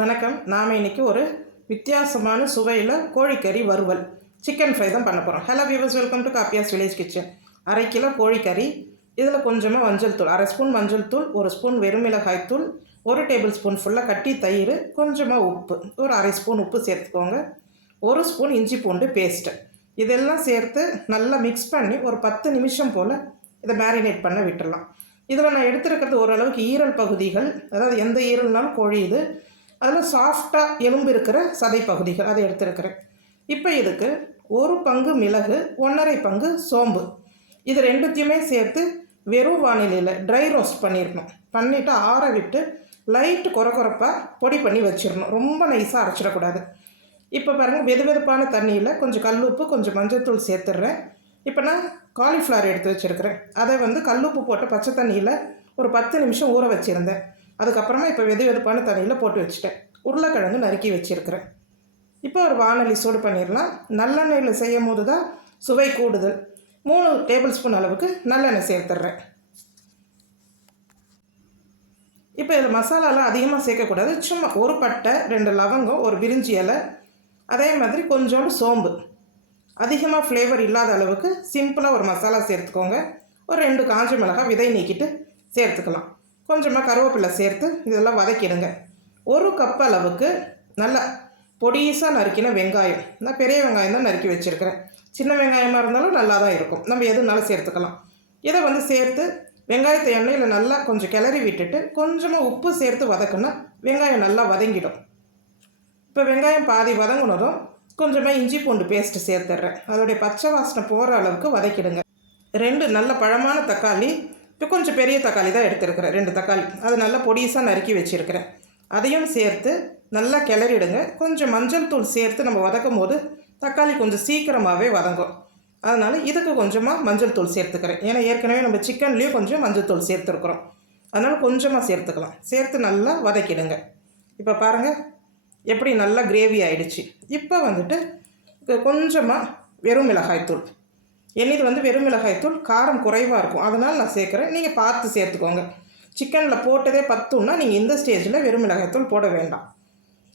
வணக்கம். நாம் இன்னைக்கு ஒரு வித்தியாசமான சுவையில் கோழிக்கறி வறுவல். சிக்கன் ஃப்ரை தான் பண்ண போகிறோம் hello viewers welcome to Kappiyas village kitchen அரை கிலோ கோழிக்கறி இதில் கொஞ்சமாக மஞ்சள் தூள் அரை ஸ்பூன் மஞ்சள் தூள் ஒரு ஸ்பூன் வெறுமிளகாய் தூள் ஒரு டேபிள் ஸ்பூன் ஃபுல்லாக கட்டி தயிர் கொஞ்சமாக உப்பு ஒரு அரை ஸ்பூன் உப்பு சேர்த்துக்கோங்க. ஒரு ஸ்பூன் இஞ்சி பூண்டு பேஸ்ட்டு இதெல்லாம் சேர்த்து நல்லா மிக்ஸ் பண்ணி ஒரு பத்து நிமிஷம் போல் இதை மேரினேட் பண்ண விட்டுடலாம் இதில் நான் எடுத்துருக்கிறது ஓரளவுக்கு ஈரல் பகுதிகள். அதாவது எந்த ஈரல்னாலும் கோழி இது. அதில் சாஃப்டாக எலும்பு இருக்கிற சதை பகுதிகள் அதை எடுத்திருக்கிறேன். இப்போ இதுக்கு ஒரு பங்கு மிளகு ஒன்றரை பங்கு சோம்பு. இது ரெண்டுத்தையுமே சேர்த்து வெறும் வானிலையில் ட்ரை ரோஸ்ட் பண்ணிடணும் பண்ணிவிட்டு ஆற விட்டு லைட்டு குறக்குறப்பாக பொடி பண்ணி வச்சிடணும். ரொம்ப நைஸாக அரைச்சிடக்கூடாது. இப்போ பாருங்கள் வெது வெதுப்பான தண்ணியில் கொஞ்சம் கல் உப்பு கொஞ்சம் மஞ்சள்தூள் சேர்த்துடுறேன். இப்போ நான் காலிஃப்ளவர் எடுத்து வச்சுருக்கிறேன். அதை வந்து கல்லுப்பு போட்டு பச்சை தண்ணியில் ஒரு பத்து நிமிஷம் ஊற வச்சுருந்தேன். அதுக்கப்புறமா இப்போ வெது வெதுப்பான தண்ணியில் போட்டு வச்சுட்டேன். உருளைக்கிழங்கு நறுக்கி வச்சுருக்கிறேன். இப்போ ஒரு வானொலி சூடு பண்ணிடலாம். நல்லெண்ணெயில் செய்யும் போது தான் சுவை கூடுதல். மூணு டேபிள் ஸ்பூன் அளவுக்கு நல்லெண்ணெய் சேர்த்துட்றேன். இப்போ இதில் மசாலாலாம் அதிகமாக சேர்க்கக்கூடாது. சும்மா ஒரு பட்டை ரெண்டு லவங்கம் ஒரு விரிஞ்சி இலை அதே மாதிரி கொஞ்சோண்டு சோம்பு. அதிகமாக ஃப்ளேவர் இல்லாத அளவுக்கு சிம்பிளாக ஒரு மசாலா சேர்த்துக்கோங்க. ஒரு ரெண்டு காஞ்ச மிளகாய் விதை நீக்கிட்டு சேர்த்துக்கலாம். கொஞ்சமாக கருவேப்பிலை சேர்த்து இதெல்லாம் வதக்கிடுங்க. ஒரு கப் அளவுக்கு நல்லா பொடிசாக நறுக்கின வெங்காயம். நான் பெரிய வெங்காயம் தான் நறுக்கி வச்சுருக்கிறேன். சின்ன வெங்காயமாக இருந்தாலும் நல்லா தான் இருக்கும். நம்ம எதுனாலும் சேர்த்துக்கலாம். இதை வந்து சேர்த்து வெங்காயத்தை எண்ணெயில் நல்லா கொஞ்சம் கிளறி விட்டுட்டு கொஞ்சமாக உப்பு சேர்த்து வதக்குனா வெங்காயம் நல்லா வதங்கிடும். இப்போ வெங்காயம் பாதி வதங்கினதும் கொஞ்சமாக இஞ்சி பூண்டு பேஸ்ட்டு சேர்த்துட்றேன். அதோடைய பச்சை வாசனை போகிற அளவுக்கு வதக்கிடுங்க. ரெண்டு நல்ல பழமான தக்காளி இப்போ கொஞ்சம் பெரிய தக்காளி தான் எடுத்துருக்கிறேன் ரெண்டு தக்காளி. அது நல்லா பொடியஸாக நறுக்கி வச்சுருக்கிறேன். அதையும் சேர்த்து நல்லா கிளறிடுங்க. கொஞ்சம் மஞ்சள் தூள் சேர்த்து நம்ம வதக்கும் போது தக்காளி கொஞ்சம் சீக்கிரமாகவே வதங்கும். அதனால் இதுக்கு கொஞ்சமாக மஞ்சள் தூள் சேர்த்துக்கிறேன். ஏன்னா ஏற்கனவே நம்ம சிக்கன்லேயும் கொஞ்சம் மஞ்சள் தூள் சேர்த்துருக்குறோம். அதனால் கொஞ்சமாக சேர்த்துக்கலாம். சேர்த்து நல்லா வதக்கிடுங்க. இப்போ பாருங்கள் எப்படி நல்லா கிரேவி ஆயிடுச்சு. இப்போ வந்துட்டு கொஞ்சமாக வெறும் மிளகாய்த்தூள். என்னது வந்து வெறும் மிளகாய்த்தூள் காரம் குறைவாக இருக்கும். அதனால் நான் சேர்க்குறேன். நீங்கள் பார்த்து சேர்த்துக்கோங்க. சிக்கனில் போட்டதே பத்துன்னா நீங்கள் இந்த ஸ்டேஜில் வெறும் மிளகாய்த்தூள் போட வேண்டாம்.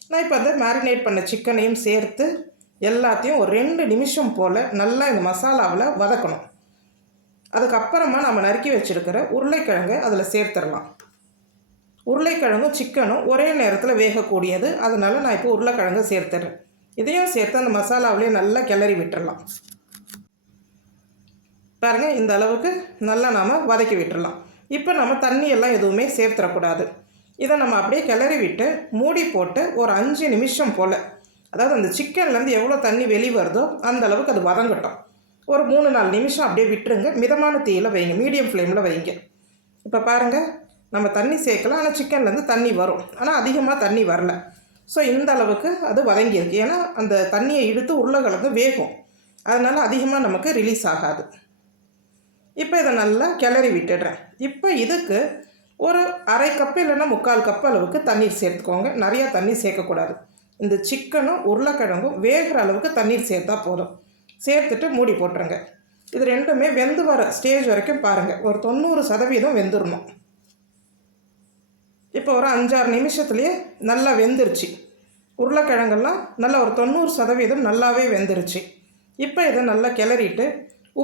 நான் இப்போ அந்த மேரினேட் பண்ண சிக்கனையும் சேர்த்து எல்லாத்தையும் ஒரு ரெண்டு நிமிஷம் போல் நல்லா இந்த மசாலாவில் வதக்கணும். அதுக்கப்புறமா நம்ம நறுக்கி வச்சுருக்கிற உருளைக்கிழங்கை அதில் சேர்த்துடலாம். உருளைக்கிழங்கும் சிக்கனும் ஒரே நேரத்தில் வேகக்கூடியது. அதனால் நான் இப்போ உருளைக்கிழங்கு சேர்த்துறேன். இதையும் சேர்த்து அந்த மசாலாவிலே நல்லா கிளறி விட்டுறலாம். பாருங்கள் இந்த அளவுக்கு நல்லா நாம் வதக்கி விட்டுடலாம் இப்போ நம்ம தண்ணியெல்லாம் எதுவுமே சேர்த்துடக்கூடாது. இதை நம்ம அப்படியே கிளறி விட்டு மூடி போட்டு ஒரு அஞ்சு நிமிஷம் போல் அதாவது அந்த சிக்கன்லேருந்து எவ்வளோ தண்ணி வெளி வருதோ அந்த அளவுக்கு அது வதங்கட்டும். ஒரு மூணு நாலு நிமிஷம் அப்படியே விட்டுருங்க. மிதமான தீயில் வைங்க மீடியம் ஃப்ளேமில் வைங்க. இப்போ பாருங்கள் நம்ம தண்ணி சேர்க்கலாம் ஆனால் சிக்கன்லேருந்து தண்ணி வரும். ஆனால் அதிகமாக தண்ணி வரல. ஸோ இந்த அளவுக்கு அது வதங்கியிருக்கு. ஏன்னா அந்த தண்ணியை இழுத்து உருளைக்கிழங்கு வேகும். அதனால் அதிகமாக நமக்கு ரிலீஸ் ஆகாது. இப்போ இதை நல்லா கிளறி விட்டுடுறேன். இப்போ இதுக்கு ஒரு அரை கப்பு இல்லைன்னா முக்கால் கப் அளவுக்கு தண்ணீர் சேர்த்துக்கோங்க. நிறையா தண்ணீர் சேர்க்கக்கூடாது. இந்த சிக்கனும் உருளைக்கிழங்கும் வேகிற அளவுக்கு தண்ணீர் சேர்த்தா போதும். சேர்த்துட்டு மூடி போட்டுருங்க. இது ரெண்டுமே வெந்து வர ஸ்டேஜ் வரைக்கும் பாருங்கள் ஒரு தொண்ணூறு சதவீதம் வெந்துடணும் இப்போ ஒரு அஞ்சாறு நிமிஷத்துலேயே நல்லா வெந்துருச்சு. உருளைக்கிழங்கெல்லாம் நல்லா ஒரு தொண்ணூறு சதவீதம் நல்லாவே வெந்துருச்சு. இப்போ இதை நல்லா கிளறிட்டு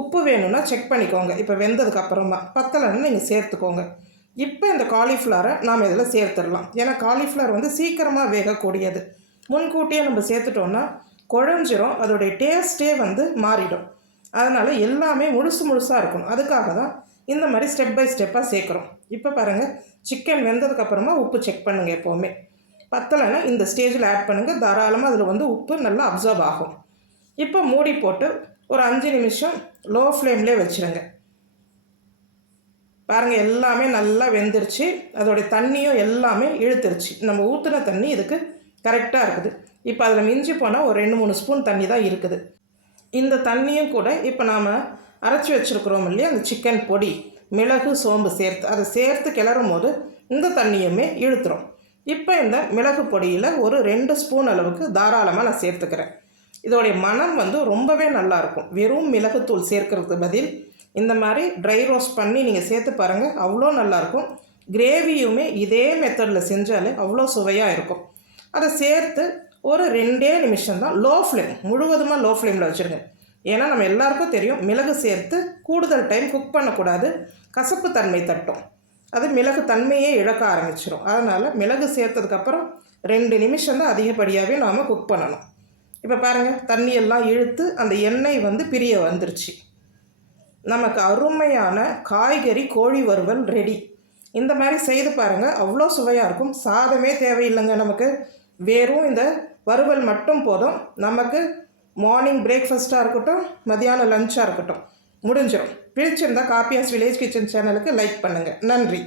உப்பு வேணும்னா செக் பண்ணிக்கோங்க. இப்போ வெந்ததுக்கு அப்புறமா. பத்தலைன்னு நீங்கள் சேர்த்துக்கோங்க. இப்போ இந்த காலிஃப்ளவரை நாம் இதில் சேர்த்துடலாம். ஏன்னா காலிஃப்ளவர் வந்து சீக்கிரமாக வேகக்கூடியது. முன்கூட்டியே நம்ம சேர்த்துட்டோன்னா குழஞ்சிரும். அதோடைய டேஸ்ட்டே வந்து மாறிடும். அதனால் எல்லாமே முழுசு முழுசாக இருக்கணும். அதுக்காக தான் இந்த மாதிரி ஸ்டெப் பை ஸ்டெப்பாக சேர்க்குறோம். இப்போ பாருங்கள் சிக்கன் வெந்ததுக்கப்புறமா உப்பு செக் பண்ணுங்கள் எப்போவுமே. பத்தலைன்னா இந்த ஸ்டேஜில் ஆட் பண்ணுங்கள் தாராளமாக அதில் வந்து உப்பு நல்லா அப்சர்வ் ஆகும். இப்போ மூடி போட்டு ஒரு அஞ்சு நிமிஷம் லோ ஃப்ளேம்லேயே வச்சுருங்க. பாருங்கள் எல்லாமே நல்லா வெந்துருச்சு. அதோடைய தண்ணியும் எல்லாமே இழுத்துருச்சு. நம்ம ஊற்றின தண்ணி இதுக்கு கரெக்டாக இருக்குது. இப்போ அதில் மிஞ்சி போனால் ஒரு ரெண்டு மூணு ஸ்பூன் தண்ணி தான் இருக்குது. இந்த தண்ணியும் கூட இப்போ நாம் அரைச்சி வச்சுருக்குறோம் இல்லையா? அந்த சிக்கன் பொடி மிளகு சோம்பு சேர்த்து. அதை சேர்த்து கிளறும் போது இந்த தண்ணியுமே இழுத்துரும். இப்போ இந்த மிளகு பொடியில் ஒரு ரெண்டு ஸ்பூன் அளவுக்கு தாராளமாக நான் சேர்த்துக்கிறேன். இதோடைய மனம் வந்து ரொம்பவே நல்லாயிருக்கும் வெறும் மிளகுத்தூள் சேர்க்கறதுக்கு பதில் இந்த மாதிரி ட்ரை ரோஸ்ட் பண்ணி நீங்கள் சேர்த்து பாருங்கள் அவ்வளோ நல்லாயிருக்கும் கிரேவியுமே இதே மெத்தடில் செஞ்சாலே அவ்வளோ சுவையாக இருக்கும். அதை சேர்த்து ஒரு ரெண்டே நிமிஷம் தான் லோ ஃப்ளேம் முழுவதுமாக லோ ஃப்ளேமில் வச்சுருங்க. ஏன்னா நம்ம எல்லாருக்கும் தெரியும் மிளகு சேர்த்து கூடுதல் டைம் குக் பண்ணக்கூடாது. கசப்பு தன்மை தட்டும். அது மிளகு தன்மையே இழக்க ஆரம்பிச்சிடும் அதனால் மிளகு சேர்த்ததுக்கப்புறம் ரெண்டு நிமிஷம் தான் அதிகப்படியாகவே நாம் குக் பண்ணணும். இப்போ பாருங்கள் தண்ணியெல்லாம் இழுத்து அந்த எண்ணெய் வந்து பிரிய வந்துருச்சு. நமக்கு அருமையான காய்கறி கோழி வறுவல் ரெடி இந்த மாதிரி செய்து பாருங்கள் அவ்வளோ சுவையாக இருக்கும். சாதமே தேவையில்லைங்க நமக்கு. வெறும் இந்த வறுவல் மட்டும் போதும். நமக்கு மார்னிங் பிரேக்ஃபாஸ்ட்டாக இருக்கட்டும் மதியானம் லஞ்சாக இருக்கட்டும். முடிஞ்சிடும் பிடிச்சிருந்தால் காப்பியாஸ் வில்லேஜ் கிச்சன் சேனலுக்கு லைக் பண்ணுங்கள் நன்றி.